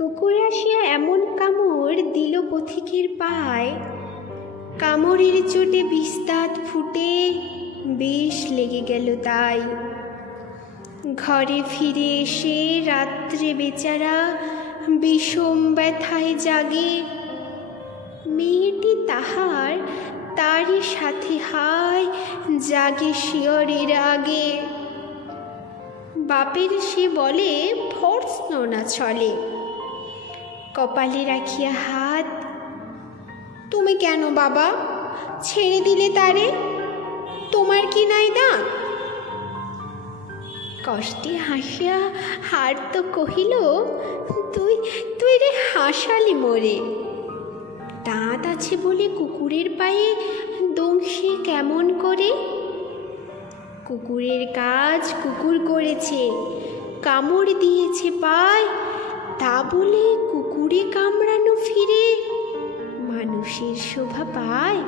কুকুর আসিয়া এমন কামড় দিল পথিকের পায়, কামড়ের চোটে বিস্তাদ ফুটে বেশ লেগে গেল তাই। ঘরে ফিরে এসে রাত্রে বেচারা বিষম ব্যথায় জাগে। মেয়েটি তাহার তারই সাথে হায় জাগে শিয়রের আগে। বাপের সে বলে ভর্ৎস না চলে, কপালে রাখিয়া হাত, তুমি কেন বাবা ছেড়ে দিলে তারে, তোমার কি নাই দাঁত? কষ্টে হাসিয়া হার তো কহিল, তুই তুই রে হাসালি মোরে। দাঁত আছে বলে কুকুরের পায়ে দংশে কেমন করে? কুকুরের কাজ কুকুর করেছে, কামড় দিয়েছে পায়, তা বলে কুকুরে কামড়ানো ফিরে মানুষের শোভা পায়?